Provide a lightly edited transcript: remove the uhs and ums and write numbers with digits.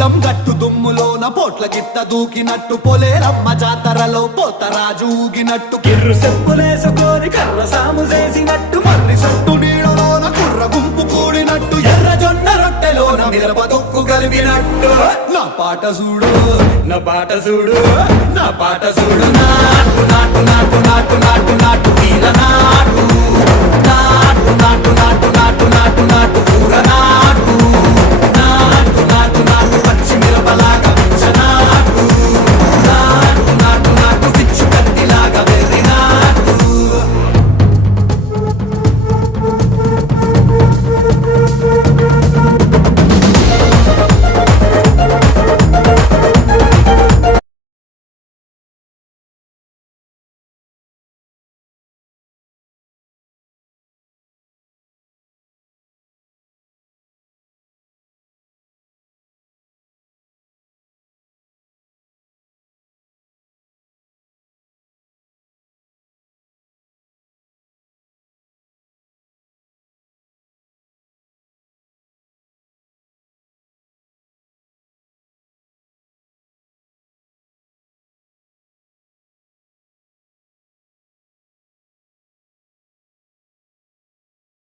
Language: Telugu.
పొలం గట్టు దుమ్ములోన పోట్ల గిత్త దూకినట్టు పొలేరమ్మ జాతరలో పోతరాజు ఊగినట్టు కిర్రు చెప్పులేసుకొని కర్ర సాము చేసినట్టు మర్రి సొట్టు నీడలోన కుర్ర గుంపు కూడినట్టు ఎర్ర జొన్న రొట్టెలోన మిరప తొక్కు కలిపినట్టు నా పాట చూడు నా పాట చూడు నా పాట చూడు నాటు నాటు నాటు నాటు నాటు